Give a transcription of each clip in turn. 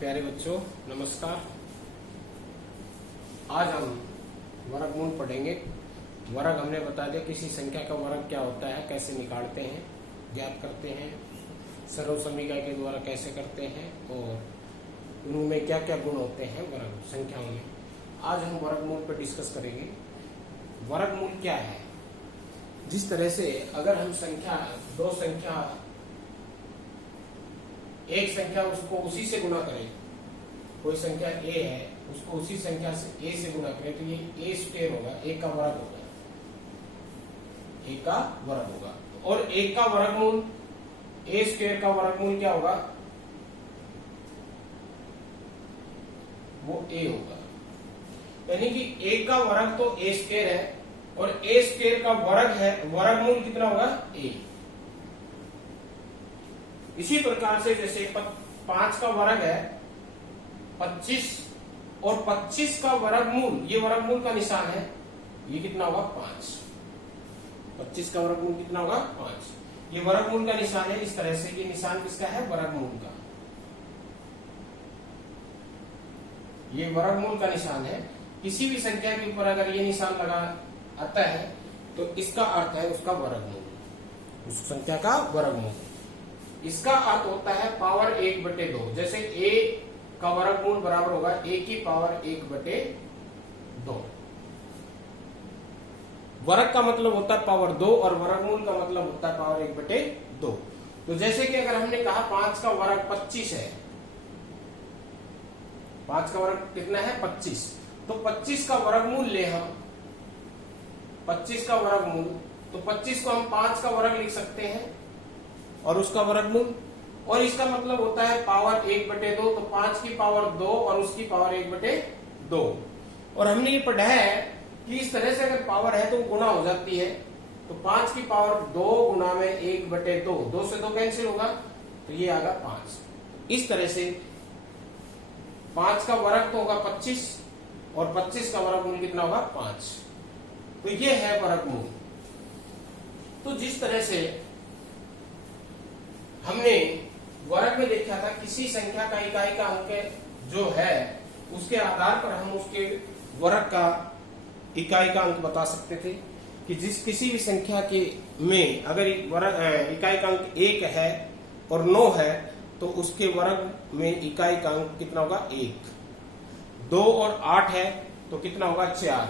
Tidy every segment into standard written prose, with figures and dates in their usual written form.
प्यारे बच्चों नमस्कार। आज हम वर्गमूल पढ़ेंगे। वर्ग हमने बता दिया किसी संख्या का वर्ग क्या होता है, कैसे निकालते हैं, ज्ञात करते हैं, सरल समीकरण के द्वारा कैसे करते हैं और उनमें क्या क्या गुण होते हैं वर्ग संख्याओं में। आज हम वर्गमूल पर डिस्कस करेंगे। वर्गमूल क्या है? जिस तरह से अगर हम एक संख्या उसको उसी से गुणा करें, कोई संख्या a है उसको उसी संख्या से a से गुणा करें तो ये a स्क्वायर होगा, a का वर्ग होगा, a का वर्ग होगा। और a का वर्गमूल a स्क्वायर का वर्गमूल क्या होगा? वो a होगा। यानी कि a का वर्ग तो a स्क्वायर है और a स्क्वायर का वर्ग है, वर्गमूल कितना होगा? a। इसी प्रकार से जैसे 5 का वर्ग है 25 और 25 का वर्गमूल, ये वर्गमूल का निशान है, ये कितना होगा? 5। 25 का वर्गमूल कितना होगा? 5। ये वर्गमूल का निशान है। इस तरह से ये निशान किसका है? वर्गमूल का। ये वर्गमूल का निशान है। किसी भी संख्या के ऊपर अगर ये निशान लगा आता है तो इसका अर्थ है उसका वर्गमूल, उस संख्या का वर्गमूल। इसका अर्थ होता है पावर 1/2। जैसे a का वर्गमूल बराबर होगा a की पावर 1/2। वर्ग का मतलब होता है पावर 2 और वर्गमूल का मतलब होता है पावर 1/2। तो जैसे कि अगर हमने कहा 5 का वर्ग 25 है, 5 का वर्ग कितना है? 25। तो 25 का वर्गमूल ले हम 25 का वर्गमूल, तो 25 को हम 5 का वर्ग लिख सकते हैं और उसका वर्गमूल, और इसका मतलब होता है पावर 1/2। तो 5 की पावर 2 और उसकी पावर 1/2। और हमने ये पढ़ा है कि इस तरह से अगर पावर है तो गुणा हो जाती है। तो 5 की पावर 2 गुणा में 1/2, 2 से 2 कैंसिल होगा तो ये आगा 5। इस तरह से 5 का वर्ग तो होगा 25 और 25 का वर्गमूल कितना होगा? 5। तो ये है वर्गमूल। तो जिस तरह से हमने वर्ग में देखा था किसी संख्या का इकाई का अंक जो है उसके आधार पर हम उसके वर्ग का इकाई का अंक बता सकते थे कि किसी भी संख्या के में अगर इकाई का अंक 1 है और 9 है तो उसके वर्ग में इकाई का अंक कितना होगा? 1। 2 और 8 है तो कितना होगा? 4।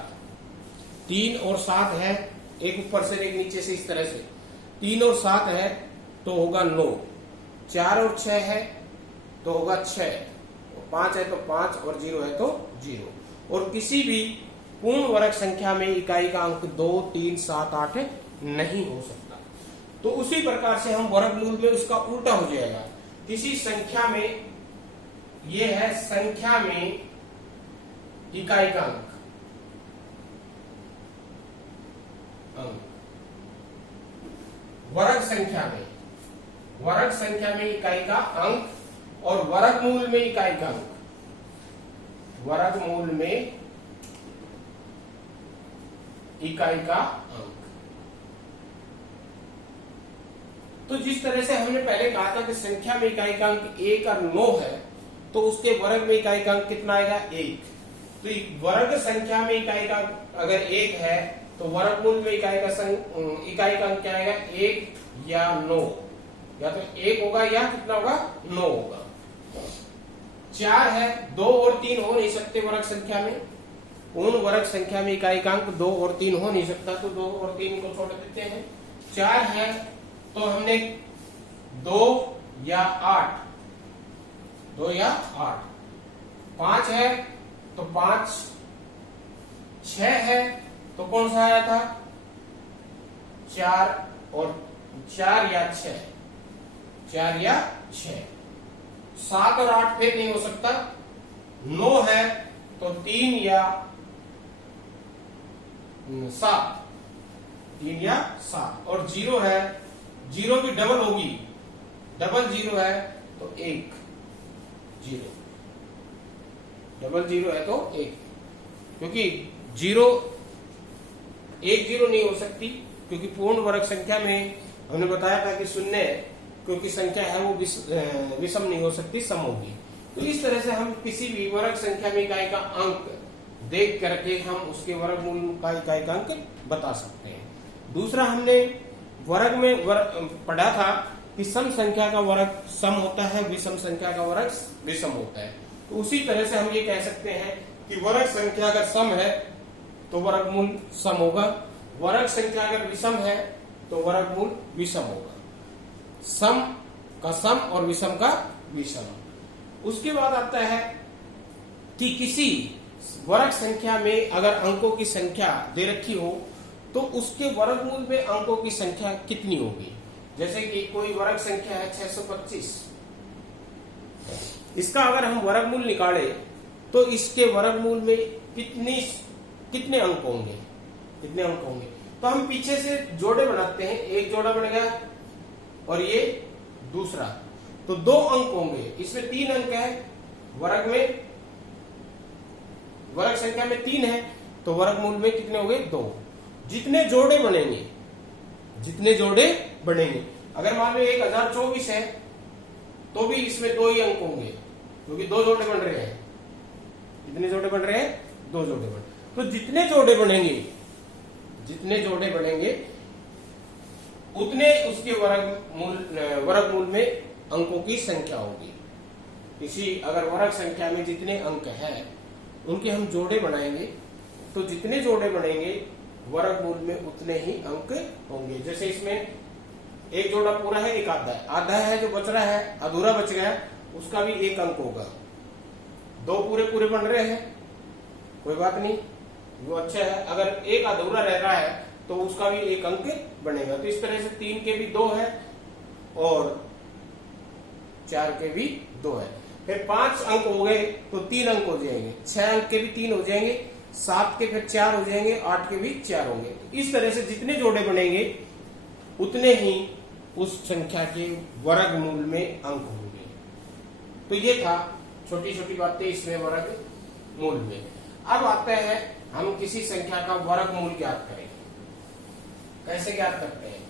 3 और 7 है, एक ऊपर से एक नीचे से, इस तरह से 3 और 7 है तो होगा 9। 4 और 6 है तो होगा 6। 5 है तो 5 और 0 है तो 0। और किसी भी पूर्ण वर्ग संख्या में इकाई का अंक 2, 3, 7, 8 नहीं हो सकता। तो उसी प्रकार से हम वर्गमूल में उसका उल्टा हो जाएगा। किसी संख्या में, ये है संख्या में इकाई का अंक, वर्ग संख्या में इकाई का अंक और वर्गमूल में इकाई का अंक, वर्गमूल में इकाई का अंक। तो जिस तरह से हमने पहले कहा था कि संख्या में इकाई का अंक 1 और 9 है तो उसके वर्ग में इकाई का अंक कितना आएगा? 1। तो वर्ग संख्या में इकाई का अगर 1 है तो वर्गमूल में इकाई का अंक क्या आएगा? 1 या 9, या तो 1 होगा या कितना होगा? 9 होगा। 4 है, 2 और 3 हो नहीं सकते वर्ग संख्या में। पूर्ण वर्ग संख्या में इकाई का अंक 2 और 3 हो नहीं सकता, तो 2 और 3 को छोड़ देते हैं। 4 है तो हमने 2 या 8, 2 या 8। 5 है तो 5। 6 है तो कौन सा आया था? 4 और 4 या 6, 4 या 6। 7 और 8 फिर नहीं हो सकता। 9 है तो 3 या 7, 3 या 7। और 0 है, 0 भी डबल होगी, डबल 0 है तो 1, 0, डबल 0 है तो 1, क्योंकि 1 0 नहीं हो सकती, क्योंकि पूर्ण वर्ग संख्या में हमने बताया था कि शून्य, क्योंकि संख्या है वो विषम नहीं हो सकती, सम होगी। तो इस तरह से हम किसी भी वर्ग संख्या में इकाई का अंक देख करके हम उसके वर्गमूल का इकाई का अंक बता सकते हैं। दूसरा हमने वर्ग में पढ़ा था कि सम संख्या का वर्ग सम होता है, विषम संख्या का वर्ग विषम होता है। तो उसी तरह से हम ये कह सकते हैं कि वर्ग संख्या अगर सम है तो वर्गमूल सम होगा, वर्ग संख्या अगर विषम है तो वर्गमूल विषम होगा। सम का सम और विषम का विषम। उसके बाद आता है कि किसी वर्ग संख्या में अगर अंकों की संख्या दे रखी हो तो उसके वर्गमूल में अंकों की संख्या कितनी होगी। जैसे कि कोई वर्ग संख्या है 625, इसका अगर हम वर्गमूल निकाले तो इसके वर्गमूल में कितने अंक होंगे, कितने अंक होंगे। तो हम पीछे से जोड़े बनाते हैं, एक जोड़ा बन गया और ये दूसरा, तो 2 अंक होंगे। इसमें 3 अंक है, वर्ग संख्या में 3 है तो वर्गमूल में कितने होंगे 2। जितने जोड़े बनेंगे, अगर मान लो 1024 है तो भी इसमें 2 ही अंक होंगे क्योंकि 2 जोड़े बन रहे हैं। कितने जोड़े बन रहे हैं, 2 जोड़े बन। तो जितने जोड़े बनेंगे उतने उसके वर्गमूल में अंकों की संख्या होगी। इसी अगर वर्ग संख्या में जितने अंक हैं उनके हम जोड़े बनाएंगे तो जितने जोड़े बनेंगे वर्गमूल में उतने ही अंक होंगे। जैसे इसमें एक जोड़ा पूरा है, एक आधा है जो बच रहा है, अधूरा बच गया, उसका भी 1 अंक होगा। 2 पूरे बन रहे हैं, कोई बात नहीं, वो अच्छा है। अगर एक अधूरा रह रहा है तो उसका भी 1 अंक बनेगा। तो इस तरह से 3 के भी 2 है और 4 के भी 2 है। फिर 5 अंक हो गए तो 3 अंक हो जाएंगे, 6 अंक के भी 3 हो जाएंगे, 7 के फिर 4 हो जाएंगे, 8 के भी 4 होंगे। इस तरह से जितने जोड़े बनेंगे उतने ही उस संख्या के वर्गमूल में अंक होंगे। तो ये था छोटी छोटी बातें इसमें वर्गमूल में। अब आते हैं हम किसी संख्या का वर्गमूल ज्ञात करें। कैसे ज्ञात करते हैं?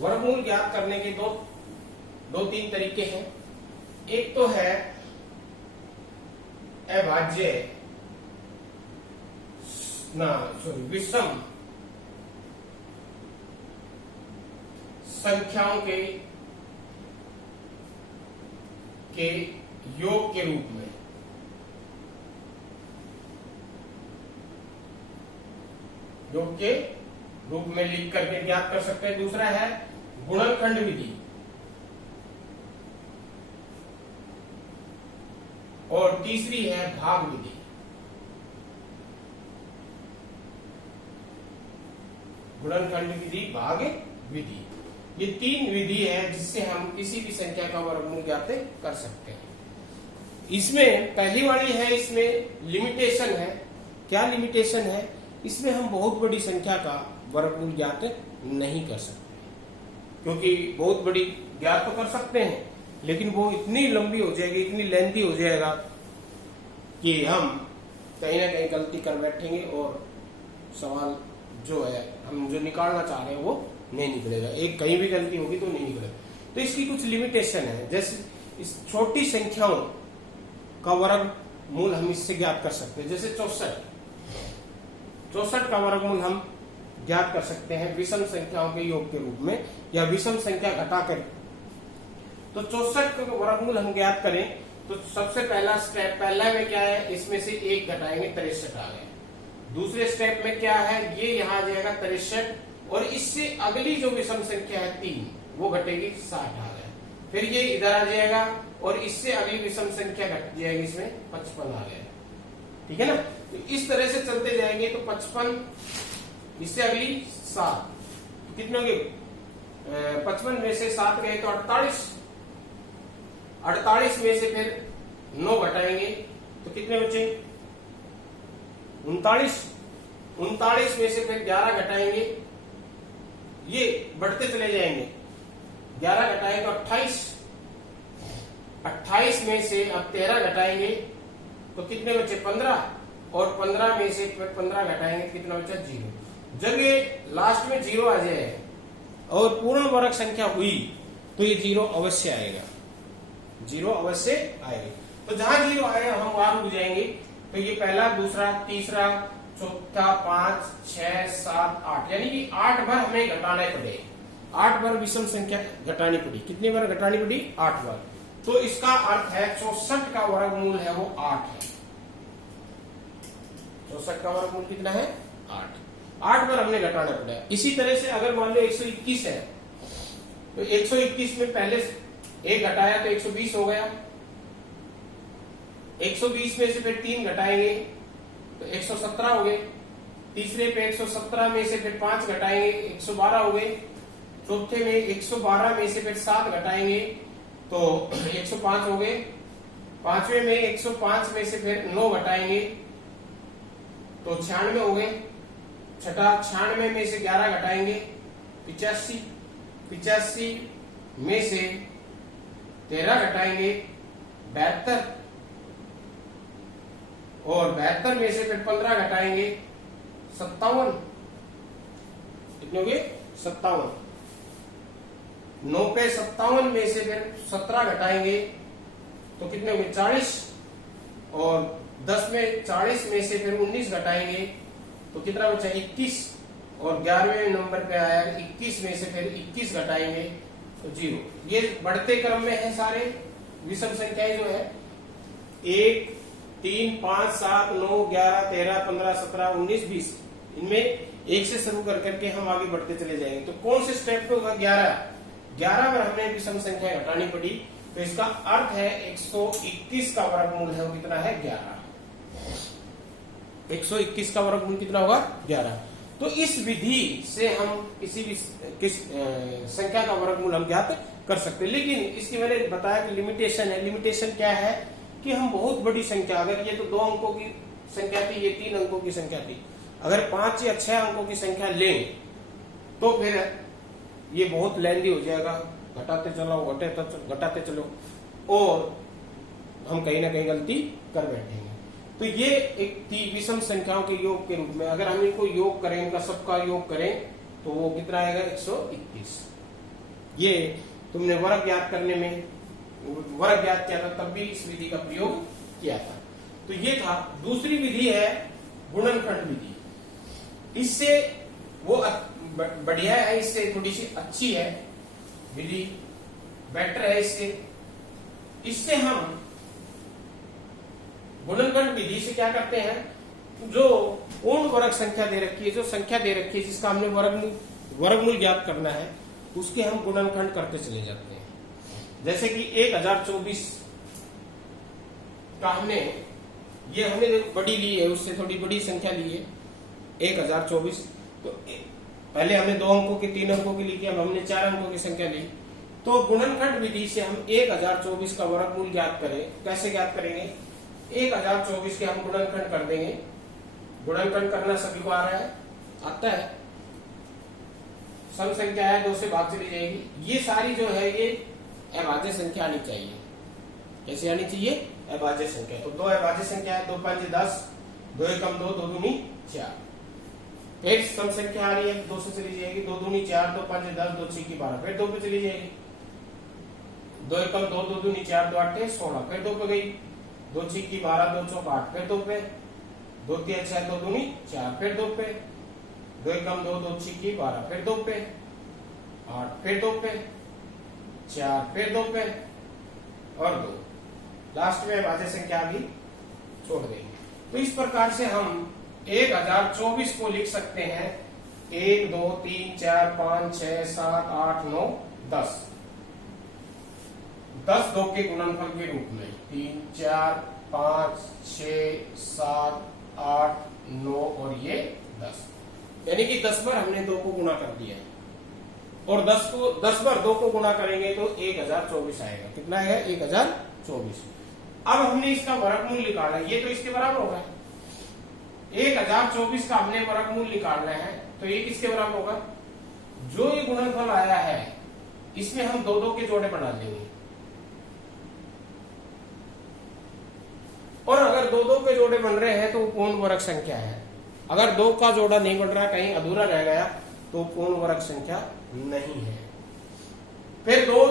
वर्गमूल ज्ञात करने के दो तीन तरीके हैं। एक तो है विषम संख्याओं के योग के रूप में, लिख करके ज्ञात कर सकते हैं। दूसरा है गुणनखंड विधि और तीसरी है भाग विधि। गुणनखंड विधि, भाग विधि, ये 3 विधि है जिससे हम किसी भी संख्या का वर्गमूल ज्ञात कर सकते हैं। इसमें पहली वाली है, इसमें लिमिटेशन है। क्या लिमिटेशन है? इसमें हम बहुत बड़ी संख्या का वर्गमूल ज्ञात नहीं कर सकते, क्योंकि बहुत बड़ी ज्ञात तो कर सकते हैं लेकिन वो इतनी लंबी हो जाएगी, इतनी लेंथी हो जाएगा कि हम कहीं ना कहीं गलती कर बैठेंगे और सवाल जो है हम जो निकालना चाह रहे हैं वो नहीं निकलेगा। एक कहीं भी गलती होगी तो नहीं निकलेगा। तो इसकी कुछ लिमिटेशन है। जैसे इस छोटी संख्याओं का वर्गमूल हम इससे ज्ञात कर सकते हैं। जैसे 64 का वर्गमूल हम ज्ञात कर सकते हैं विषम संख्याओं के योग के रूप में या विषम संख्या घटाकर। तो 64 का वर्गमूल हम ज्ञात करें तो सबसे पहला स्टेप, पहला में क्या है, इसमें से 1 घटाएंगे, 63 आ गए। दूसरे स्टेप में क्या है, ये यहाँ आ जाएगा 63 और इससे अगली जो विषम संख्या है 3 वो घटेगी, 60 आ गया। फिर ये इधर आ जाएगा और इससे अगली विषम संख्या घट जाएगी, इसमें 55 आ गया। ठीक है ना? तो इस तरह से चलते जाएंगे तो 55, इससे अगली 7, तो कितने होंगे? 55 में से 7 गए तो 48, 48 में से फिर 9 घटाएंगे तो कितने बचे? 39, 39 में से फिर 11 घटाएंगे, ये बढ़ते चले जाएंगे, 11 घटाएंगे तो 28, 28 में से अब 13 घटाएंगे तो कितने बचे? 15, और 15 में से फिर 15 घटाएंगे, कितना बचा? 0। जब ये लास्ट में 0 आ जाए और पूर्ण वर्ग संख्या हुई तो ये 0 अवश्य आएगा, 0 अवश्य आएगा। तो जहां 0 आए हम वहां रुक जाएंगे। तो ये पहला, दूसरा, तीसरा, चौथा, 5, 6, 7, 8, यानी कि 8 बार हमें घटाने पड़े। 8 बार विषम संख्या घटानी पड़ी। कितनी बार घटानी पड़ी? 8 बार। तो इसका अर्थ है 64 का वर्गमूल है वो 8 है। 64 का वर्गमूल कितना है? 8। 8 बार हमने घटाना पड़ा। इसी तरह से अगर मान लो 121 है, तो 121 में पहले 1 घटाया तो 120 हो गया। 120 में से फिर 3 घटाएंगे तो 117 हो गए। तीसरे पे 117 में से फिर 5 घटाएंगे, 112 हो गए। चौथे में 112 में से फिर 7 घटाएंगे तो 105 हो गए। पांचवे में 105 में से फिर 9 घटाएंगे तो 96 हो गए। छठा, 96 में से 11 घटाएंगे 85। 85 में से 13 घटाएंगे 72, और 72 में से फिर 15 घटाएंगे 57। कितने हो गए? 57। 9 पे 57 में से फिर 17 घटाएंगे तो कितने हो गए? 40। और 10 में 40 में से फिर 19 घटाएंगे तो कितना बचा? 21। और 11वें नंबर पे आया 21 में से फिर 21 घटाएंगे तो 0। ये बढ़ते क्रम में है सारे विषम संख्याएं जो है 1, 3, 5, 7, 9, 11, 13, 15, 17, 19, 20। इनमें 1 से शुरू करके हम आगे बढ़ते चले जाएंगे। तो कौन से स्टेप पे होगा? 11 बार हमें विषम संख्या घटानी पड़ी। तो इसका अर्थ है 121 का वर्गमूल है वो कितना है? 11। 121 का वर्गमूल कितना होगा? 11। तो इस विधि से हम किसी भी संख्या का वर्गमूल हम ज्ञात कर सकते हैं। लेकिन इसकी मैंने बताया कि लिमिटेशन है। लिमिटेशन क्या है कि हम बहुत बड़ी संख्या, अगर ये तो 2 अंकों की संख्या थी, ये 3 अंकों की संख्या थी, अगर 5 या 6 अंकों की संख्या लें तो फिर ये बहुत लेंदी हो जाएगा। घटाते चलो और हम कहीं ना कहीं गलती कर बैठेंगे। तो ये एक थी विषम संख्याओं के योग के रूप में। अगर हम इनको योग करें, इनका सबका योग करें तो वो कितना आएगा? 121। ये तुमने वर्ग ज्ञात करने में वर्ग ज्ञात किया था तब भी इस विधि का प्रयोग किया था। तो ये था। दूसरी विधि है गुणनखंड विधि। इससे वो बढ़िया है, इससे थोड़ी सी अच्छी है विधि, बेटर है इससे हम गुणनखंड विधि से क्या करते हैं? जो पूर्ण वर्ग संख्या दे रखी है, जो संख्या दे रखी है जिसका हमने वर्गमूल ज्ञात करना है, उसके हम गुणनखंड करते चले जाते हैं। जैसे कि 1024 का हमने बड़ी ली है, उससे थोड़ी बड़ी संख्या ली है 1024। तो पहले हमने 2 अंकों की, 3 अंकों की ली थी, अब हमने 4 अंकों की संख्या ली। तो गुणनखंड विधि से हम 1024 का वर्गमूल ज्ञात करें। कैसे ज्ञात करेंगे? 1024 के हम गुणनखंड कर देंगे। गुणनखंड करना सभी को आ रहा है? आता है। सम संख्या है, 2 से भाग चली जाएगी। ये सारी जो है ये अभाज्य संख्या आनी चाहिए। कैसे आनी चाहिए? अभाज्य संख्या। तो 2 अभाज्य संख्या है, 2 5 10, 2 एकम 2, 2 दूनी 4। फिर सम संख्या आ रही है, 2 से चली जाएगी, 2 दूनी 4, 2 5 10, 2 6 12, फिर 2 पे चली जाएगी, 2 एकम 2, 2 दूनी 4, 2 8 16, फिर 2 पे गई, 2 6 12, 2 चौक 8, फिर 2 पे, 2 3 6, 2 दूनी 4, फिर 2 पे, 2 एकम 2, 2 6 12, फिर 2 पे 8, फिर 2 पे 4, फिर 2 पे और 2, लास्ट में अभाज्य संख्या भी छोड़ देंगे। तो इस प्रकार से हम 1024 को लिख सकते हैं 1 2 3 4 5 6 7 8 9 10 10 2 के गुणनफल के रूप में 3 4 5 6 7 8 9 और ये 10, यानी कि 10 बार हमने 2 को गुणा कर दिया है। और 10 बार 2 को गुणा करेंगे तो 1024 आएगा। कितना है? 1024। अब हमने इसका वर्गमूल निकाला, ये तो इसके बराबर होगा। 1024 का हमने वर्गमूल निकालना है तो ये किसके बराबर होगा? जो ये गुणनफल आया है इसमें हम 2 2 के जोड़े बना देंगे। और अगर 2 2 के जोड़े बन रहे हैं तो पूर्ण वर्ग संख्या है। अगर 2 का जोड़ा नहीं बन रहा, कहीं अधूरा रह गया तो पूर्ण वर्ग संख्या नहीं है। फिर 2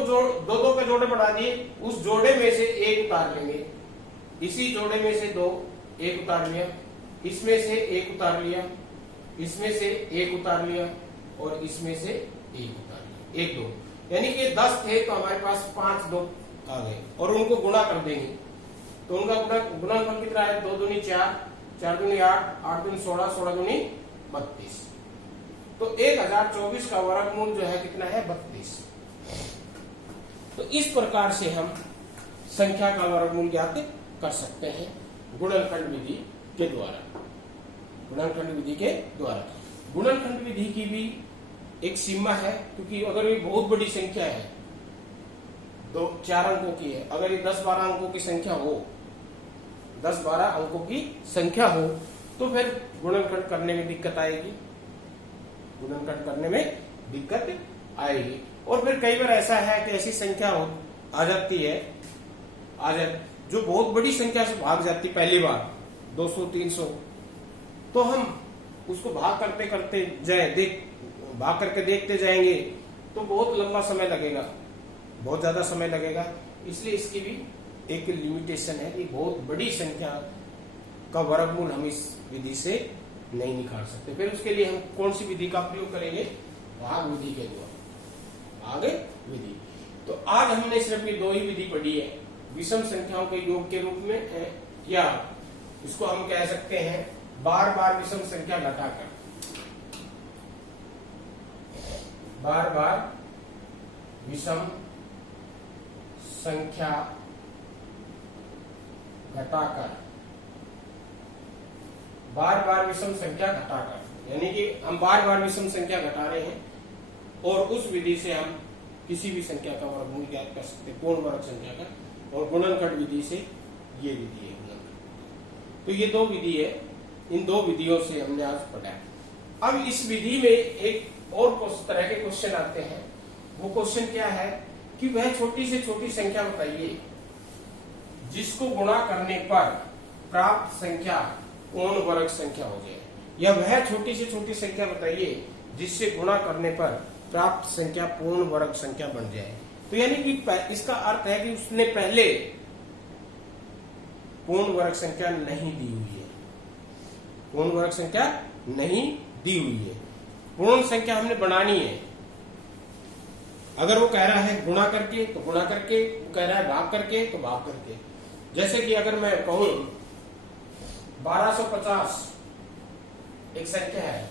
2 के जोड़े बना दिए, उस जोड़े में से एक उतार लेंगे। इसी जोड़े में से 2 एक उतार लिया, इसमें से एक उतार लिया, इसमें से एक उतार लिया और इसमें से एक उतार लिया, 1 2, यानी कि 10 थे तो हमारे पास 5 2 आ गए और उनको गुणा कर देंगे तो उनका गुणनफल कितना है, 2 दूनी 4, 4 दूनी 8, 8 दूनी 16, 16 दूनी 32। तो 1024 का वर्गमूल जो है कितना है, 32। तो इस प्रकार से हम संख्या का वर्गमूल ज्ञात कर सकते हैं गुणनखंड विधि के द्वारा। गुणनखंड विधि के द्वारा गुणनखंड विधि की भी एक सीमा है, क्योंकि अगर ये बहुत बड़ी संख्या है, 4 अंकों की है, अगर ये 10-12 अंकों की संख्या हो, 10-12 अंकों की संख्या हो तो फिर गुणनखंड करने में दिक्कत आएगी, गुणनखंड करने में दिक्कत आएगी। और फिर कई बार ऐसा है कि ऐसी संख्या आ जाती है, जो बहुत बड़ी संख्या से भाग जाती पहली बार 200-300, तो हम उसको भाग करते जाए, भाग करके देखते जाएंगे तो बहुत लंबा समय लगेगा, बहुत ज्यादा समय लगेगा। इसलिए इसकी भी एक लिमिटेशन है कि बहुत बड़ी संख्या का वर्गमूल हम इस विधि से नहीं निकाल सकते। फिर उसके लिए हम कौन सी विधि का प्रयोग करेंगे, भाग विधि के द्वारा, भाग विधि। तो आज हमने सिर्फ ये 2 ही विधि पढ़ी है, विषम संख्याओं के योग के रूप में, या इसको हम कह सकते हैं बार बार विषम संख्या घटाकर, बार बार विषम संख्या घटाकर, बार बार विषम संख्या घटाकर, यानी कि हम बार बार विषम संख्या घटा रहे हैं और उस विधि से हम किसी भी संख्या का वर्गमूल ज्ञात कर सकते हैं, पूर्ण वर्ग संख्या का। और गुणनखंड विधि से ये विधि है गुणनखंड। तो ये 2 विधि है, इन 2 विधियों से हमने आज पढ़ा है। अब इस विधि में एक और तरह के क्वेश्चन आते हैं। वो क्वेश्चन क्या है कि वह छोटी से छोटी संख्या बताइए जिसको गुणा करने पर प्राप्त संख्या पूर्ण वर्ग संख्या हो जाए, या वह छोटी से छोटी संख्या बताइए जिससे गुणा करने पर प्राप्त संख्या पूर्ण वर्ग संख्या बन जाए। तो यानी कि इसका अर्थ है कि उसने पहले पूर्ण वर्ग संख्या नहीं दी हुई है, पूर्ण वर्ग संख्या नहीं दी हुई है, पूर्ण संख्या हमने बनानी है। अगर वो कह रहा है गुणा करके तो गुणा करके, वो कह रहा है भाग करके तो भाग करके। जैसे कि अगर मैं कहूं 1250 एक संख्या है,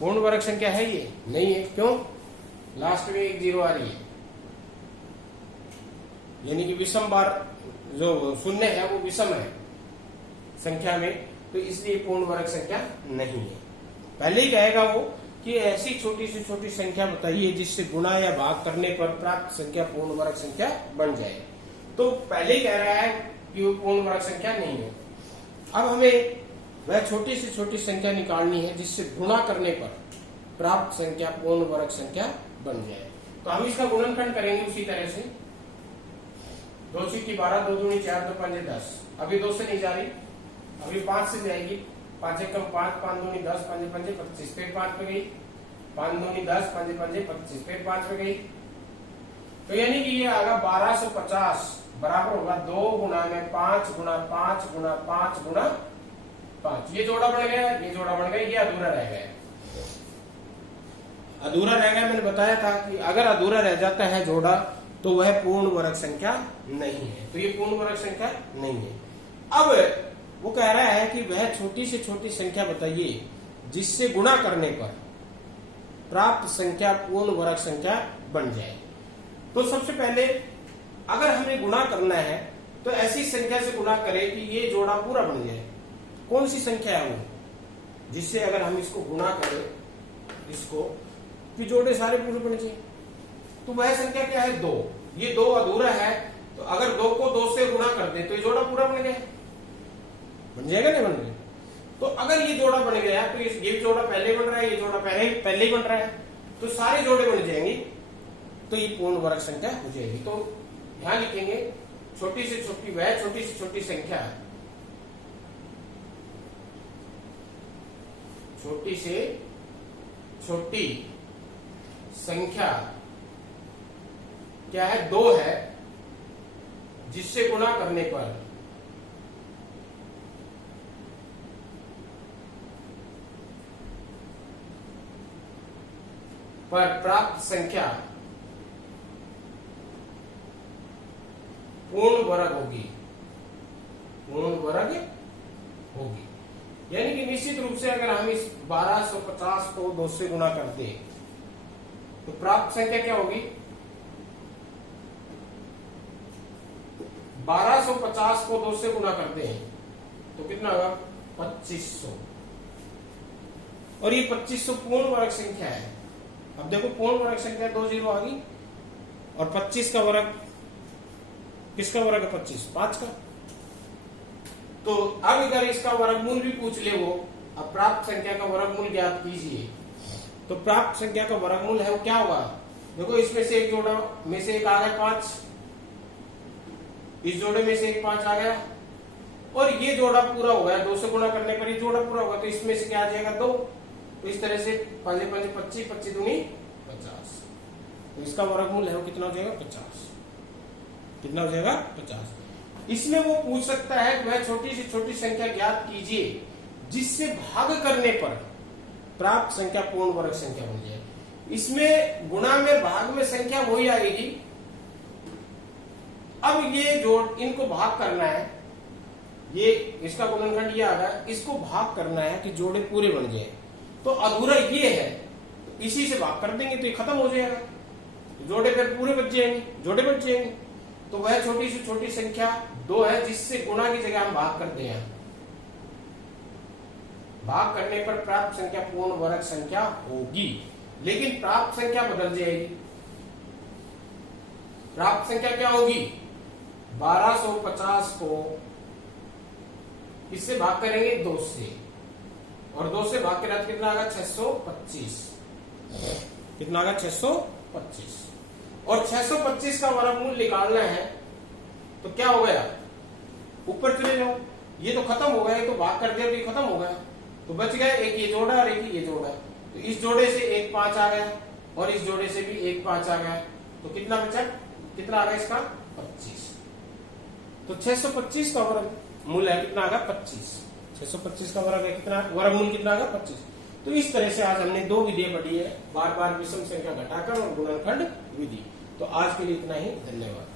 पूर्ण वर्ग संख्या है ये नहीं है, क्यों, लास्ट में 1 0 आ रही है, यानी कि विषम बार जो शून्य है वो विषम है संख्या में, तो इसलिए पूर्ण वर्ग संख्या नहीं है। पहले ही कहेगा वो कि ऐसी छोटी से छोटी संख्या बताइए जिससे गुणा या भाग करने पर प्राप्त संख्या पूर्ण वर्ग संख्या बन जाए। तो पहले ही कह रहा है कि वो पूर्ण वर्ग संख्या नहीं है। अब हमें वह छोटी से छोटी संख्या निकालनी है जिससे गुणा करने पर प्राप्त संख्या पूर्ण वर्ग संख्या बन जाए। तो हम इसका गुणनखंड करेंगे उसी तरह से, 2 की 12, 2 दूनी 4, 2 5 10। अभी 2 से नहीं जा रही, अभी 5 से जाएगी, 5 1 5, 5 दूनी 10, 5 5 25, फिर 5 पे गई, 5 दूनी 10, 5 5 25, फिर 5 पे गई। तो यानी कि ये आगा 1250 बराबर होगा 2 गुना में 5 गुना 5 गुना 5 गुना 5। ये जोड़ा बन गया, ये जोड़ा बन गया, ये अधूरा रह गया, अधूरा रह गया। मैंने बताया था कि अगर अधूरा रह जाता है जोड़ा तो वह पूर्ण वर्ग संख्या नहीं है, तो ये पूर्ण वर्ग संख्या नहीं है। अब वो कह रहा है कि वह छोटी से छोटी संख्या बताइए जिससे गुणा करने पर प्राप्त संख्या पूर्ण वर्ग संख्या बन जाए। तो सबसे पहले अगर हमें गुणा करना है तो ऐसी संख्या से गुणा करें कि ये जोड़ा पूरा बन जाए। कौन सी संख्या है वो जिससे अगर हम इसको गुणा करें, इसको, कि जोड़े सारे पूरे बन जाए? तो वह संख्या क्या है, 2। ये 2 अधूरा है, तो अगर 2 को 2 से गुणा कर दे तो ये जोड़ा पूरा बन गया, बन जाएगा नहीं बन गया? तो अगर ये जोड़ा बन गया तो ये जोड़ा पहले बन रहा है, ये जोड़ा पहले ही बन रहा है, तो सारे जोड़े बन जाएंगे, तो ये पूर्ण वर्ग संख्या हो जाएगी। तो ध्यान लिखेंगे, छोटी से छोटी वह छोटी से छोटी संख्या, छोटी से छोटी संख्या क्या है, 2 है, जिससे गुणा करने पर प्राप्त संख्या पूर्ण वर्ग होगी, पूर्ण वर्ग होगी। यानी कि निश्चित रूप से अगर हम इस 1250 को 2 से गुणा करते तो प्राप्त संख्या क्या होगी? 1250 को 2 से गुणा करते हैं तो कितना होगा? 2500। और ये 2500 पूर्ण वर्ग संख्या है। अब देखो पूर्ण वर्ग संख्या 2 जीरो आ गई और 25 का वर्ग किसका वर्ग है? 25, 5 का। तो अब अगर इसका वर्गमूल भी पूछ ले वो, अब प्राप्त संख्या का वर्गमूल ज्ञात कीजिए, तो प्राप्त संख्या का वर्गमूल है वो क्या होगा? देखो इसमें से एक जोड़ा में से एक आ गया 5, इस जोड़े में से एक 5 आ गया और ये जोड़ा पूरा हो गया। 2 से गुणा करने पर ये जोड़ा पूरा होगा तो इसमें से क्या आ जाएगा? 2। तो इस तरह से 5 5 25, 25 दूनी 50। तो इसका वर्गमूल है वो कितना हो जाएगा? 50। कितना हो जाएगा? 50। इसमें वो पूछ सकता है कि वह छोटी से छोटी संख्या ज्ञात कीजिए जिससे भाग करने पर प्राप्त संख्या पूर्ण वर्ग संख्या बन जाए। इसमें गुणा में भाग में संख्या वही आएगी। अब ये जोड़ इनको भाग करना है, ये इसका गुणनखंड ये आ गया, इसको भाग करना है कि जोड़े पूरे बन जाए। तो अधूरा ये है, तो इसी से भाग कर देंगे तो ये खत्म हो जाएगा, जोड़े फिर पूरे बच जाएंगे, जोड़े बच जाएंगे। तो वह छोटी से छोटी संख्या 2 है जिससे गुणा की जगह हम भाग करते हैं। भाग करने पर प्राप्त संख्या पूर्ण वर्ग संख्या होगी, लेकिन प्राप्त संख्या बदल जाएगी। प्राप्त संख्या क्या होगी? 1250 को इससे भाग करेंगे 2 से, और 2 से भाग के बाद कितना आगा? 625। कितना आगा? 625। और 625 का वर्गमूल निकालना है तो क्या हो गया? ऊपर चले जाओ, ये तो खत्म हो गया, ये तो भाग कर दिया तो ये खत्म हो गया, तो बच गया एक ये जोड़ा और एक ये जोड़ा। तो इस जोड़े से एक 5 आ गया और इस जोड़े से भी एक 5 आ गया, तो कितना बचा? कितना आ गया इसका? 25। तो 625 का वर्गमूल है कितना आ गया? 25। 625 का वर्ग है कितना? वर्गमूल कितना आ गया? 25। तो इस तरह से आज हमने 2 विधियां पढ़ी है, बार बार विषम संख्या घटाकर और गुणनखंड विधि। तो आज के लिए इतना ही, धन्यवाद।